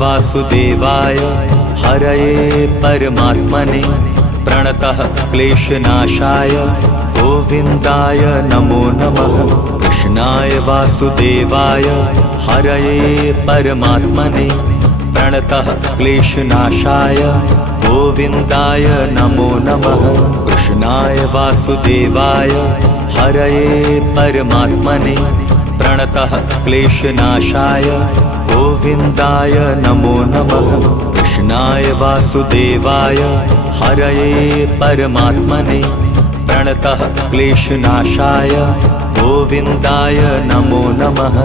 वासुदेवाय हरये परमात्मने प्रणतः क्लेशनाशाय गोविन्दाय नमो नमः। कृष्णाय वासुदेवाय हरये परमात्मने प्रणतः क्लेशनाशाय गोविन्दाय नमो नमः। कृष्णाय वासुदेवाय हरये परमात्मने प्रणतः क्लेशनाशाय गोविन्दाय नमो नमः। कृष्णाय वासुदेवाय हरये परमात्मने प्रणतः क्लेशनाशाय गोविन्दाय नमो नमः।